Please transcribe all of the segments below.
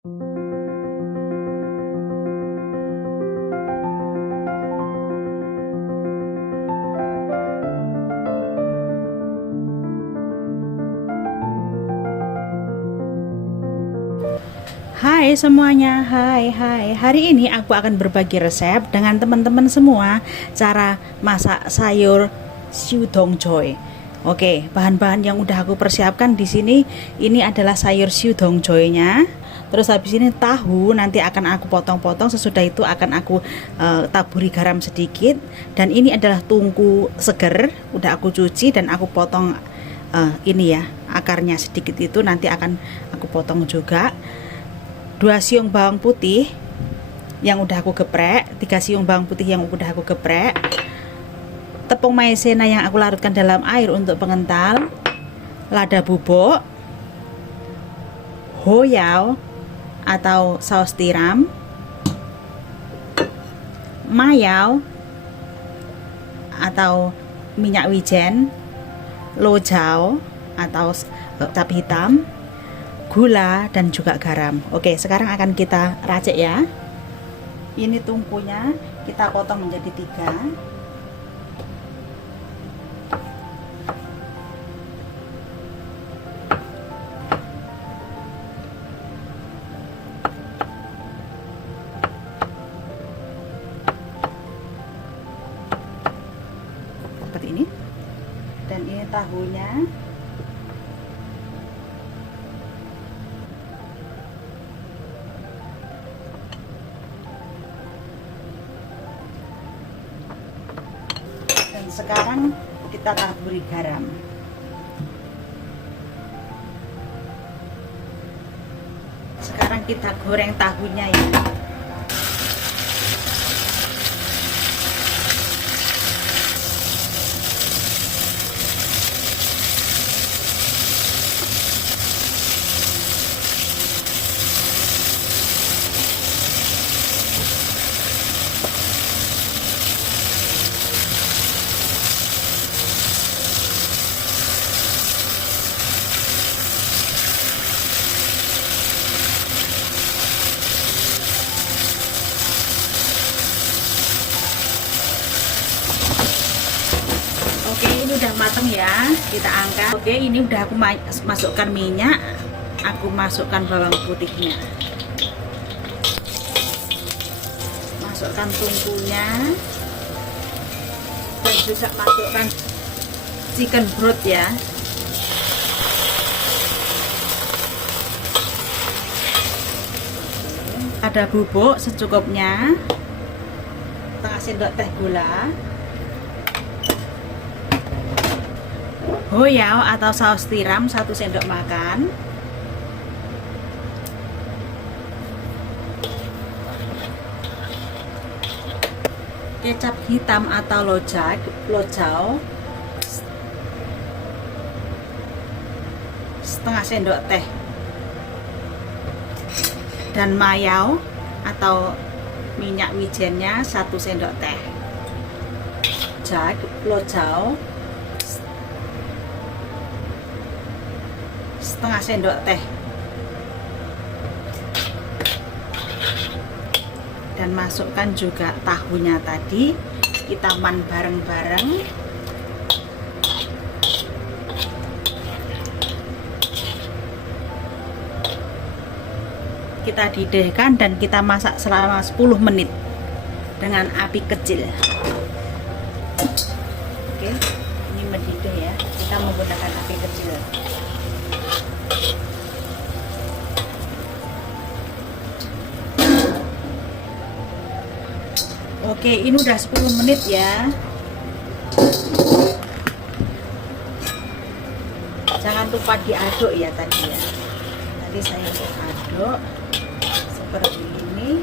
Hai semuanya, hai. Hari ini aku akan berbagi resep dengan teman-teman semua cara masak sayur siu dong choy. Oke, bahan-bahan yang udah aku persiapkan di sini ini adalah sayur siu dong choy-nya. Terus habis ini tahu nanti akan aku potong-potong, sesudah itu akan aku taburi garam sedikit, dan ini adalah tungku seger, udah aku cuci dan aku potong ini ya, akarnya sedikit itu nanti akan aku potong juga. 2 siung bawang putih yang udah aku geprek, 3 siung bawang putih yang udah aku geprek, tepung maizena yang aku larutkan dalam air untuk pengental, lada bubuk, hoyao atau saus tiram, mayao atau minyak wijen, lojao atau cabai hitam, gula, dan juga garam. Oke, sekarang akan kita racik ya. Ini tungkunya kita potong menjadi 3. Seperti ini. Dan ini tahunya. Sekarang kita taburi garam. Sekarang kita goreng tahunya ya. Oke, ini udah mateng ya, kita angkat. Oke, ini udah aku masukkan minyak, aku masukkan bawang putihnya, masukkan tungkunya, dan juga masukkan chicken broth ya. Ada bubuk secukupnya, setengah sendok teh gula, hoyao atau saus tiram 1 sendok makan, kecap hitam atau lojao setengah sendok teh, dan mayao atau minyak wijennya 1 sendok teh, lojao setengah sendok teh, dan masukkan juga tahunya tadi, kita man bareng-bareng. Kita didihkan dan kita masak selama 10 menit dengan api kecil. Oke, ini mendidih ya, kita menggunakan api kecil. Oke, ini udah 10 menit ya. Jangan lupa diaduk ya tadi ya. Tadi saya aduk seperti ini,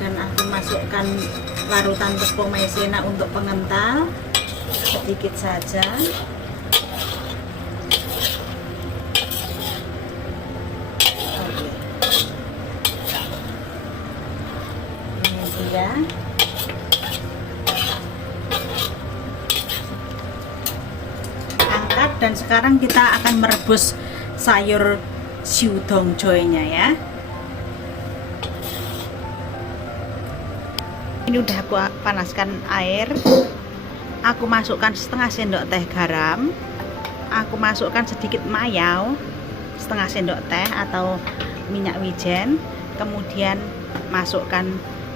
dan aku masukkan larutan tepung maizena untuk pengental sedikit saja. Oke. Ini dia. Angkat, dan sekarang kita akan merebus sayur siu dong choy-nya ya. Ini udah aku panaskan air. Aku masukkan setengah sendok teh garam. Aku masukkan sedikit mayau, setengah sendok teh atau minyak wijen. Kemudian masukkan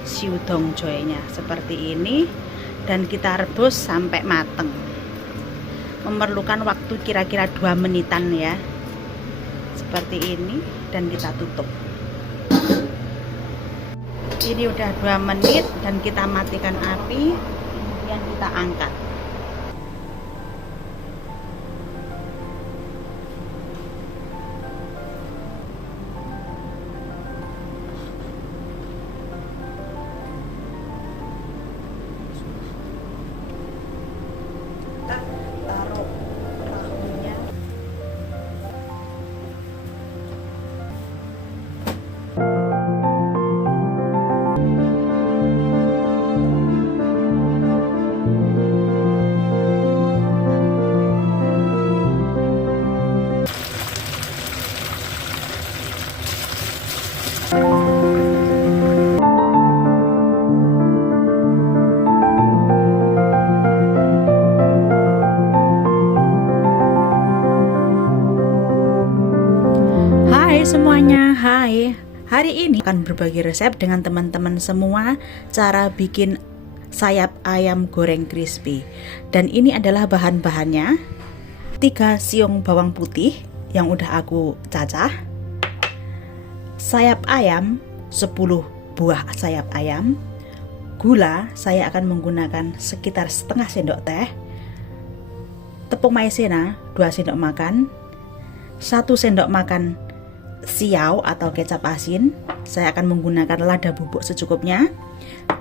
siudongjoe-nya seperti ini, dan kita rebus sampai mateng. Memerlukan waktu kira-kira 2 menitan ya, seperti ini, dan kita tutup. Ini udah 2 menit dan kita matikan api, kemudian kita angkat. Kita taruh tahunya. Hai semuanya, hai. Hari ini akan berbagi resep dengan teman-teman semua cara bikin sayap ayam goreng crispy. Dan ini adalah bahan-bahannya: 3 siung bawang putih yang udah aku cacah, sayap ayam 10 buah sayap ayam, gula saya akan menggunakan sekitar setengah sendok teh, tepung maizena 2 sendok makan, 1 sendok makan siau atau kecap asin, saya akan menggunakan lada bubuk secukupnya,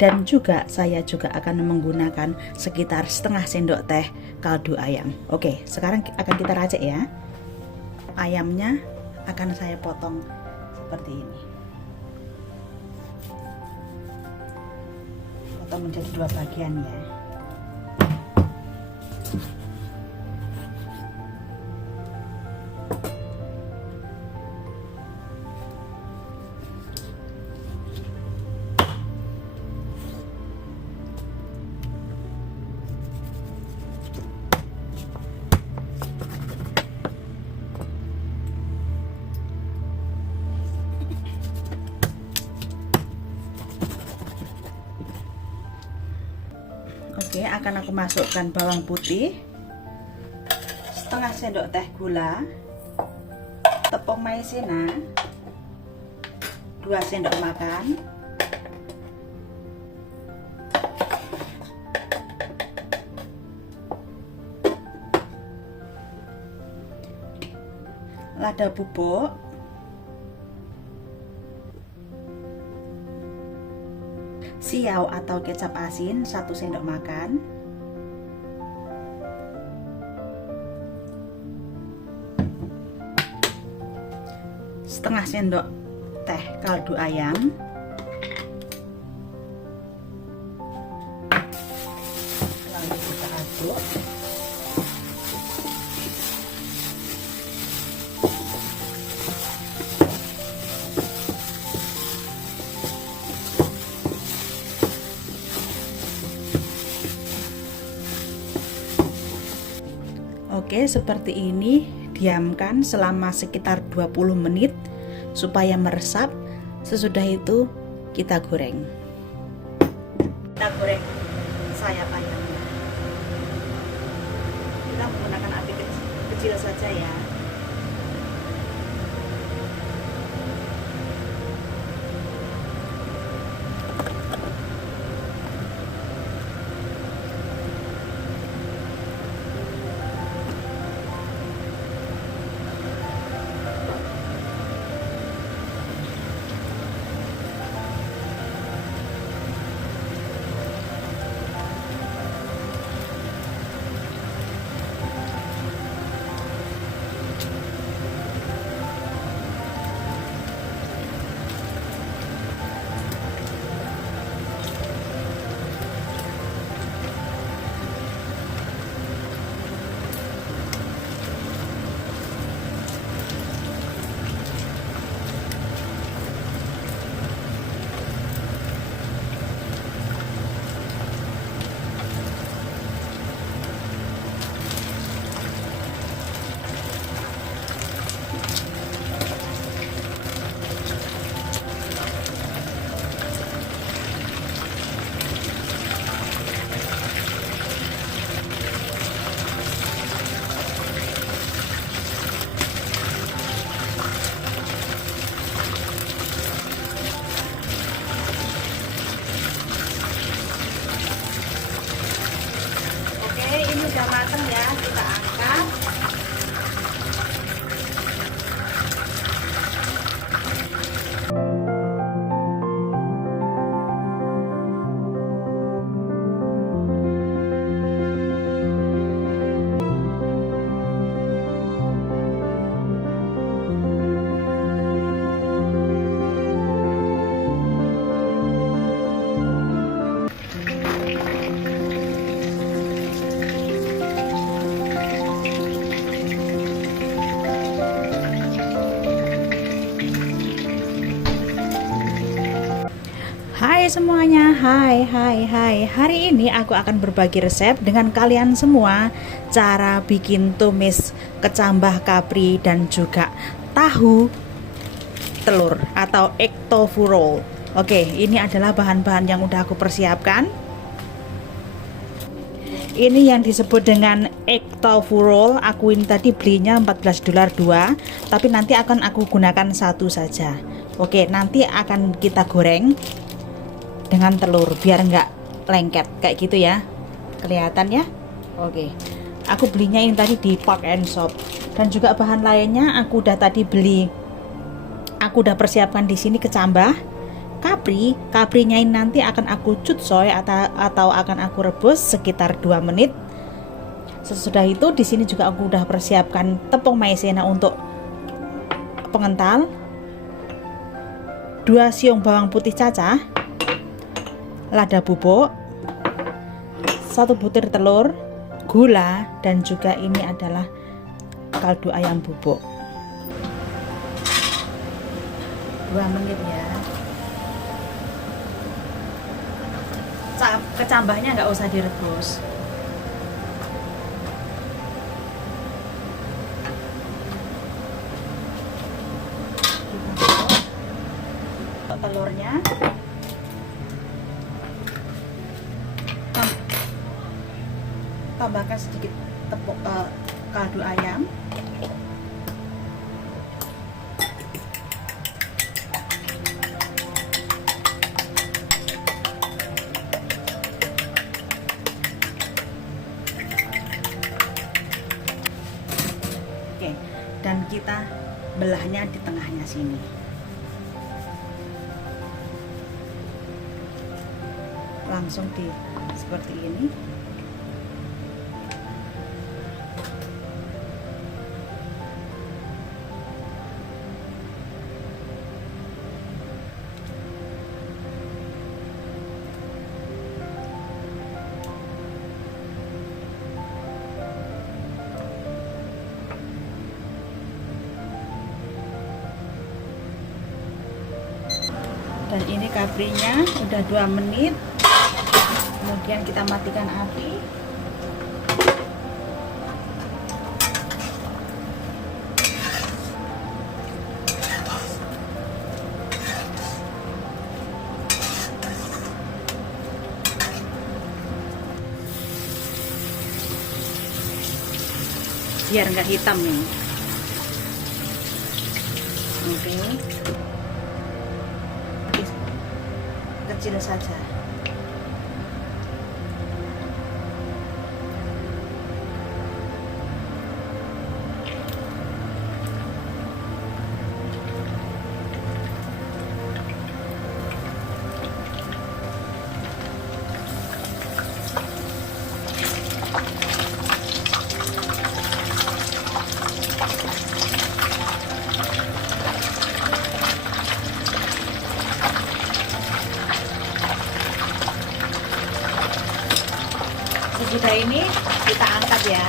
dan juga saya juga akan menggunakan sekitar setengah sendok teh kaldu ayam. Oke, sekarang akan kita racik ya. Ayamnya akan saya potong seperti ini, potong menjadi 2 bagian ya. Oke, akan aku masukkan bawang putih, setengah sendok teh gula, tepung maizena 2 sendok makan, lada bubuk, siau atau kecap asin 1 sendok makan, setengah sendok teh kaldu ayam, lalu kita aduk. Oke, seperti ini. Diamkan selama sekitar 20 menit supaya meresap. Sesudah itu kita goreng. Kita goreng sayap ayamnya. Kita menggunakan api kecil saja ya. Hai semuanya, hai. Hari ini aku akan berbagi resep dengan kalian semua cara bikin tumis kecambah kapri dan juga tahu telur atau egg tofu roll. Oke, ini adalah bahan-bahan yang udah aku persiapkan. Ini yang disebut dengan egg tofu roll. Aku ini tadi belinya $14 2, tapi nanti akan aku gunakan satu saja. Oke, nanti akan kita goreng dengan telur biar nggak lengket kayak gitu ya, kelihatan ya. Oke, aku belinya ini tadi di Park and Shop, dan juga bahan lainnya aku udah tadi beli. Aku udah persiapkan di sini kecambah kaprinya ini nanti akan aku cucoy atau akan aku rebus sekitar 2 menit. Sesudah itu di sini juga aku udah persiapkan tepung maizena untuk pengental, 2 siung bawang putih cacah, lada bubuk, 1 butir telur, gula, dan juga ini adalah kaldu ayam bubuk. 2 menit ya. Kecambahnya nggak usah direbus. Telurnya tambahkan sedikit tepung kaldu ayam, oke, dan kita belahnya di tengahnya sini. Langsung di seperti ini. Dan ini kaprinya udah 2 menit. Kemudian kita matikan api. Biar nggak hitam nih. Oke. Kecil saja. Sesudah ini kita angkat ya.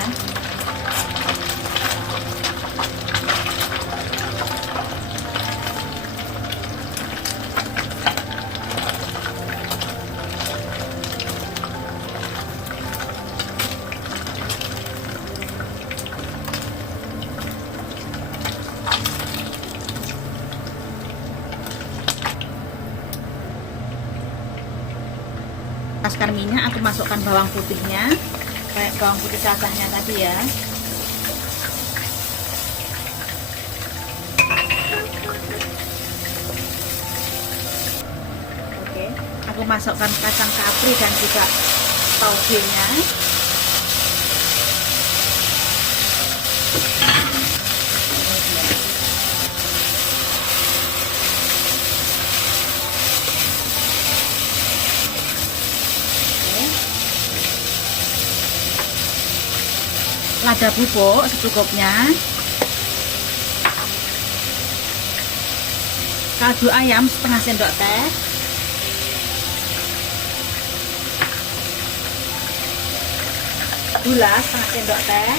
Paskan minyak, aku masukkan bawang putihnya, kayak bawang putih cacahnya tadi ya. Oke, aku masukkan kacang kapri dan juga tauge-nya. Lada bubuk secukupnya, kaldu ayam setengah sendok teh, gula setengah sendok teh,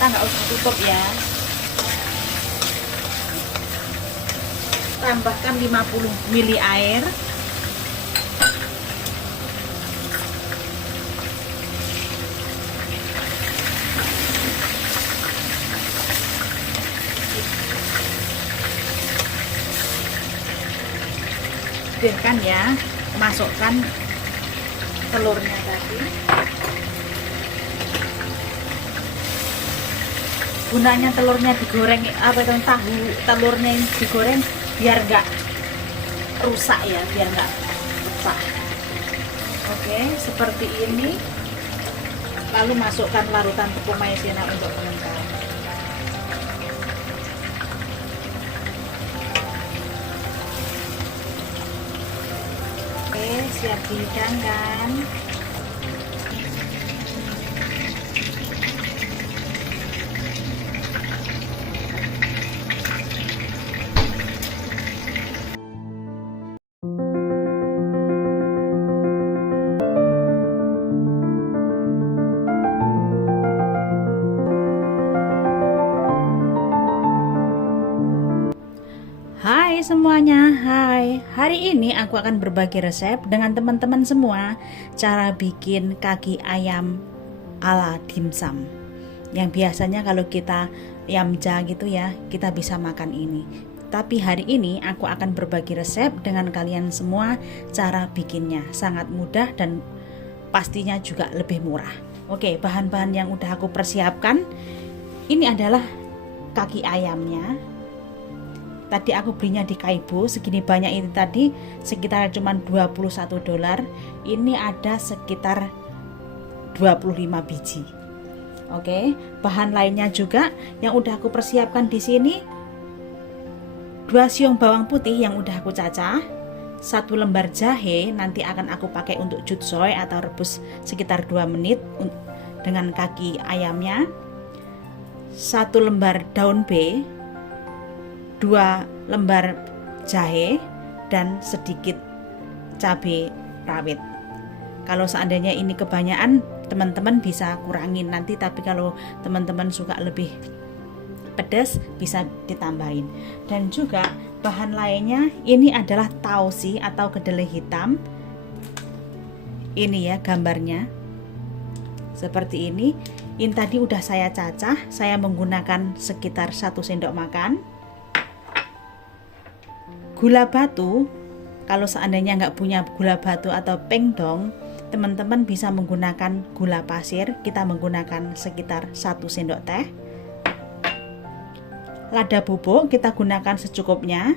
kita nggak usah tutup ya. Tambahkan 50 ml air. Biarkan ya, masukkan telurnya tadi. Gunanya telurnya digoreng, tahu telurnya digoreng biar nggak rusak ya, biar nggak pecah. Oke, seperti ini. Lalu masukkan larutan tepung maizena untuk pelengkap. Oke, siap dihidangkan. Hai semuanya, hai. Hari ini aku akan berbagi resep dengan teman-teman semua cara bikin kaki ayam ala dimsum. Yang biasanya kalau kita yamja gitu ya, kita bisa makan ini. Tapi hari ini aku akan berbagi resep dengan kalian semua cara bikinnya. Sangat mudah dan pastinya juga lebih murah. Oke, bahan-bahan yang udah aku persiapkan. Ini adalah kaki ayamnya. Tadi aku belinya di Kaibo, segini banyak ini tadi sekitar cuman $21. Ini ada sekitar 25 biji. Oke, bahan lainnya juga yang udah aku persiapkan di sini 2 siung bawang putih yang udah aku cacah, 1 lembar jahe nanti akan aku pakai untuk jutsoy atau rebus sekitar 2 menit dengan kaki ayamnya, 1 lembar daun B, 2 lembar jahe dan sedikit cabai rawit. Kalau seandainya ini kebanyakan, teman-teman bisa kurangin nanti, tapi kalau teman-teman suka lebih pedas bisa ditambahin. Dan juga bahan lainnya ini adalah tausi atau kedelai hitam. Ini ya gambarnya. Seperti ini. Ini tadi udah saya cacah, saya menggunakan sekitar 1 sendok makan. Gula batu, kalau seandainya nggak punya gula batu atau pengdong, teman-teman bisa menggunakan gula pasir. Kita menggunakan sekitar 1 sendok teh. Lada bubuk kita gunakan secukupnya.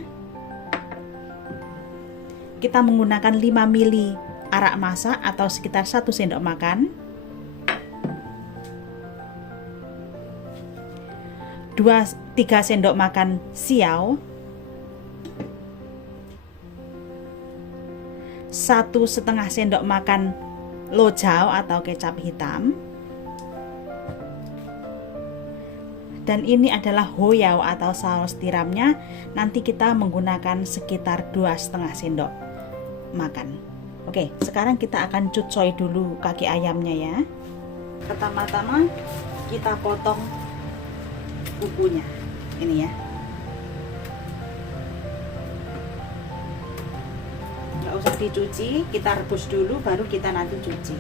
Kita menggunakan 5 ml arak masak atau sekitar 1 sendok makan. 2-3 sendok makan siau. 1,5 sendok makan lojao atau kecap hitam. Dan ini adalah hoyao atau saus tiramnya. Nanti kita menggunakan sekitar 2,5 sendok makan. Oke, sekarang kita akan jutsoy dulu kaki ayamnya ya. Pertama-tama kita potong kukunya. Ini ya. Nggak usah dicuci, kita rebus dulu baru kita nanti cuci.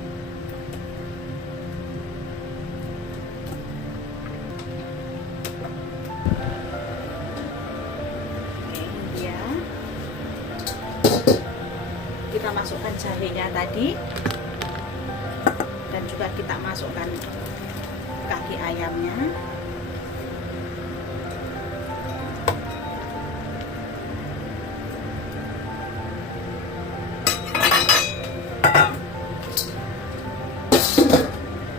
Oke, ya. Kita masukkan jahenya tadi dan juga kita masukkan kaki ayamnya.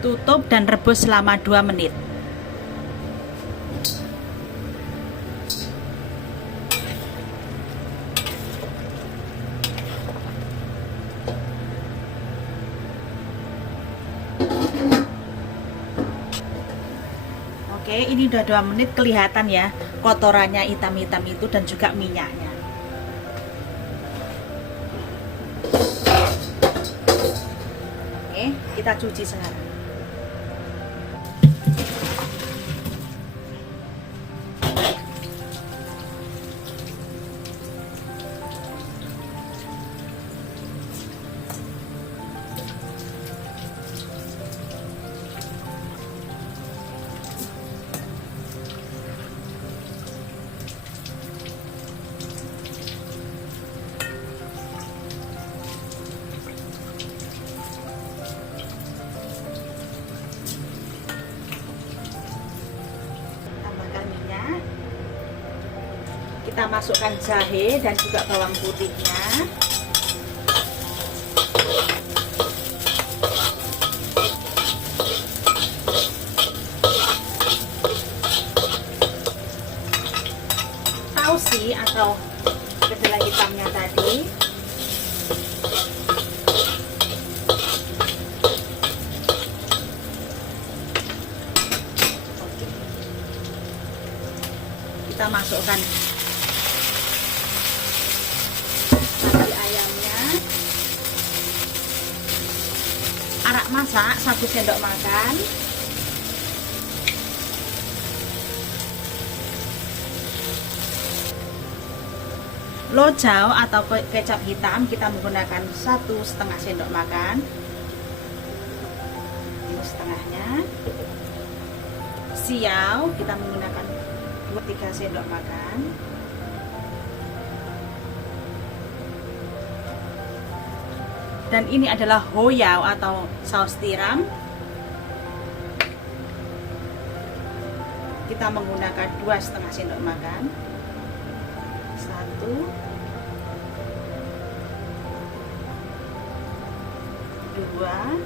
Tutup dan rebus selama 2 menit. Oke, ini udah 2 menit, kelihatan ya kotorannya hitam-hitam itu dan juga minyaknya. Oke, kita cuci sekarang. Kita masukkan jahe dan juga bawang putihnya. Tausi atau kedelai hitamnya tadi. Kita masukkan kaki ayamnya, arak masak 1 sendok makan, lojao atau kecap hitam kita menggunakan 1,5 sendok makan. Ini setengahnya. Siau kita menggunakan 2-3 sendok makan. Dan ini adalah hoyao atau saus tiram. Kita menggunakan 2,5 sendok makan. 1, 2,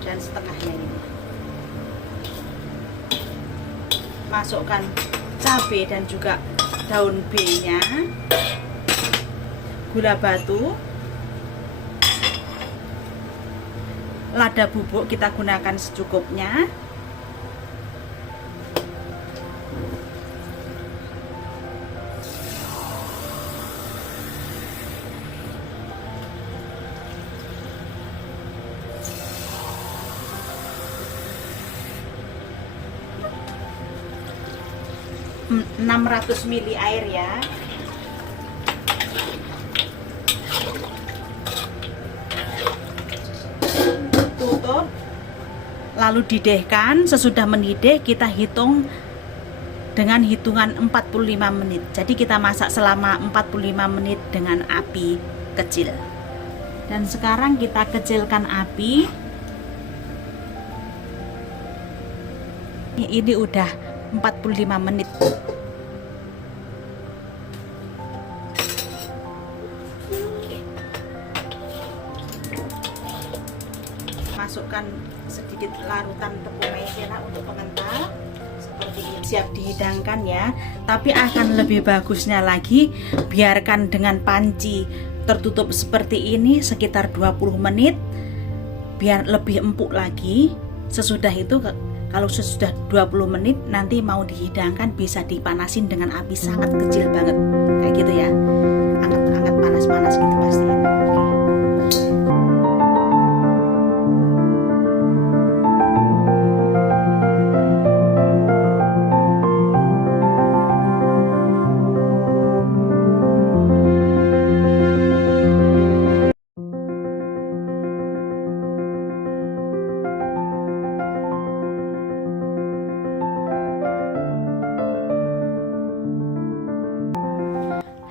dan setengahnya ini. Masukkan cabai dan juga daun B-nya, gula batu, lada bubuk kita gunakan secukupnya, -600 ml air ya. Tutup, lalu didihkan. Sesudah mendidih kita hitung dengan hitungan 45 menit. Jadi kita masak selama 45 menit dengan api kecil. Dan sekarang kita kecilkan api. Ini udah 45 menit. Masukkan sedikit larutan tepung maizena untuk pengental seperti ini. Siap dihidangkan ya. Tapi akan lebih bagusnya lagi biarkan dengan panci tertutup seperti ini sekitar 20 menit biar lebih empuk lagi. Sesudah itu kalau sesudah 20 menit nanti mau dihidangkan bisa dipanasin dengan api sangat kecil banget kayak gitu ya, anget-anget panas-panas gitu pasti enak.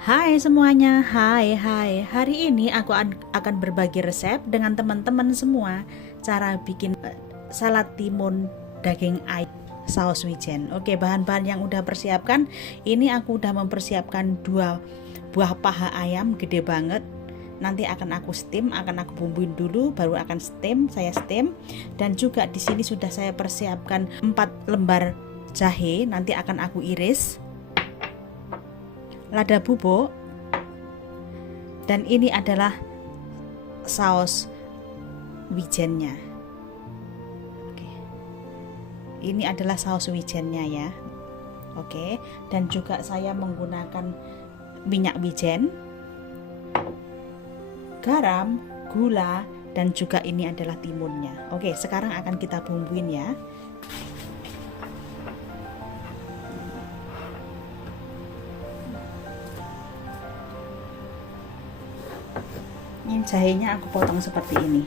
Hai semuanya, hai. Hari ini aku akan berbagi resep dengan teman-teman semua cara bikin salad timun daging ayam saus wijen. Oke, bahan-bahan yang udah persiapkan. Ini aku udah mempersiapkan 2 buah paha ayam gede banget. Nanti akan aku steam, akan aku bumbuin dulu baru akan saya steam. Dan juga di sini sudah saya persiapkan 4 lembar jahe, nanti akan aku iris. Lada bubuk, dan ini adalah saus wijennya. Oke. Ini adalah saus wijennya ya. Oke, dan juga saya menggunakan minyak wijen, garam, gula, dan juga ini adalah timunnya. Oke, sekarang akan kita bumbuin ya. Ini jahenya aku potong seperti ini.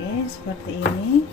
Oke, seperti ini.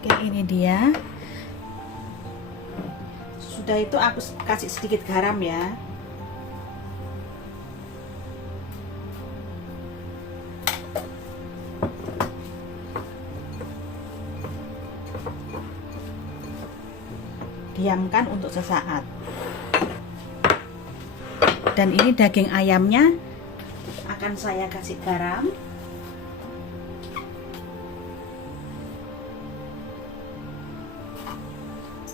Oke, ini dia. Sudah itu aku kasih sedikit garam ya. Diamkan untuk sesaat. Dan ini daging ayamnya akan saya kasih garam.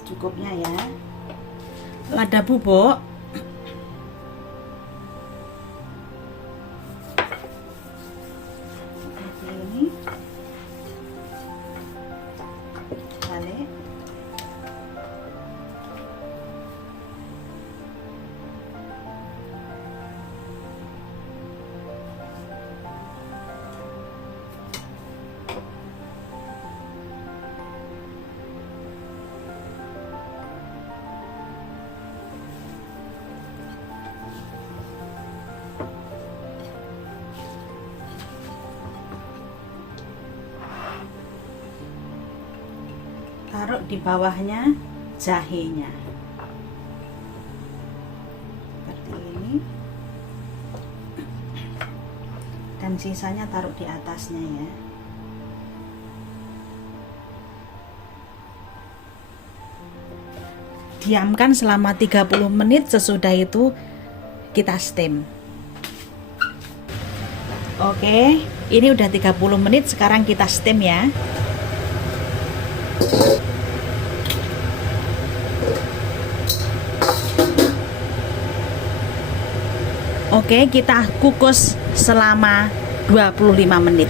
Cukupnya ya. Lada bubuk. Seperti ini. Balik. Taruh di bawahnya jahenya seperti ini, dan sisanya taruh di atasnya ya. Diamkan selama 30 menit, sesudah itu kita steam. Oke, ini udah 30 menit, sekarang kita steam ya. Oke, kita kukus selama 25 menit.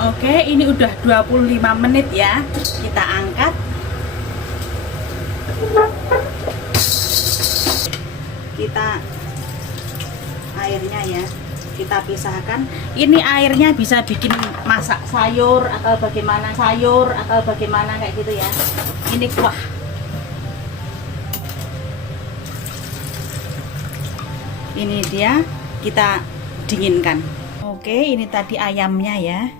Oke, ini udah 25 menit ya. Kita angkat. Kita airnya ya, kita pisahkan. Ini airnya bisa bikin masak sayur atau bagaimana kayak gitu ya. Ini kuah. Ini dia, kita dinginkan. Oke, ini tadi ayamnya ya.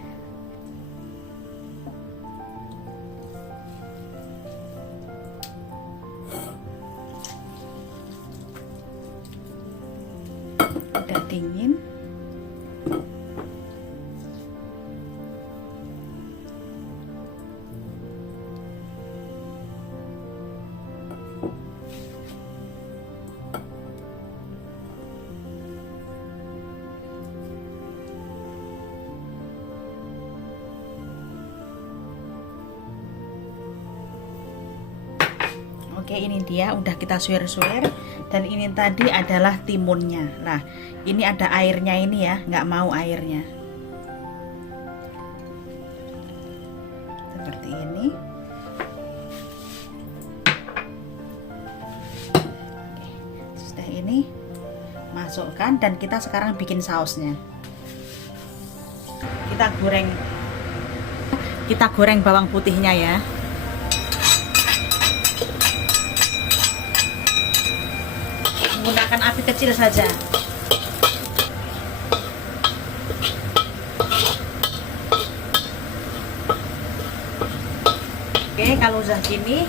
Udah dingin. Oke, ini dia udah kita suir-suir, dan ini tadi adalah timunnya. Nah, ini ada airnya ini ya, nggak mau airnya. Seperti ini. Oke, sudah ini masukkan, dan kita sekarang bikin sausnya. Kita goreng bawang putihnya ya. Menggunakan api kecil saja. Oke, kalau udah gini,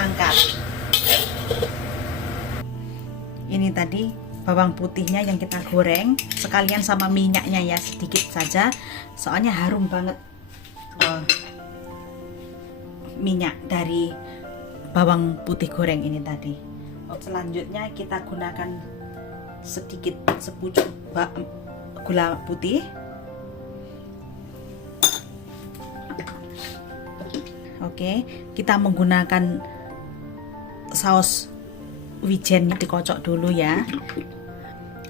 angkat. Ini tadi bawang putihnya yang kita goreng, sekalian sama minyaknya ya, sedikit saja, soalnya harum banget minyak dari bawang putih goreng ini tadi. Selanjutnya kita gunakan sedikit sepucuk gula putih. Oke, kita menggunakan saus wijennya dikocok dulu ya.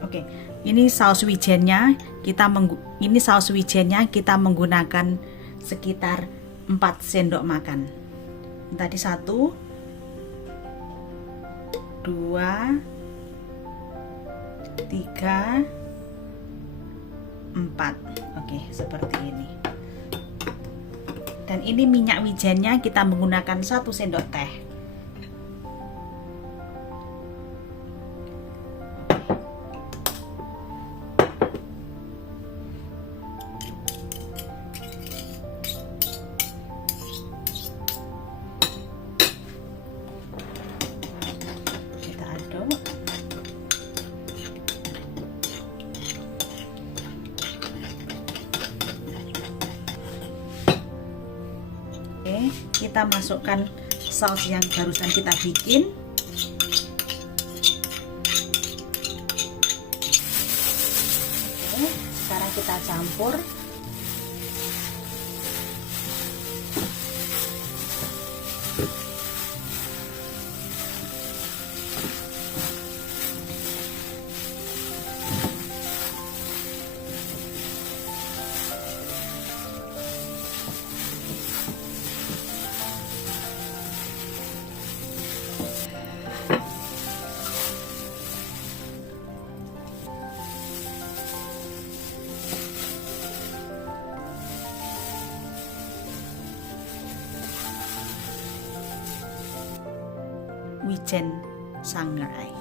Oke, ini saus wijennya kita menggunakan sekitar 4 sendok makan. Tadi 1 2 3 4. Oke, seperti ini. Dan ini minyak wijennya kita menggunakan 1 sendok teh. Kita aduk. Oke, kita masukkan saus yang barusan kita bikin. Oke, sekarang kita campur. Wijen Sangrai.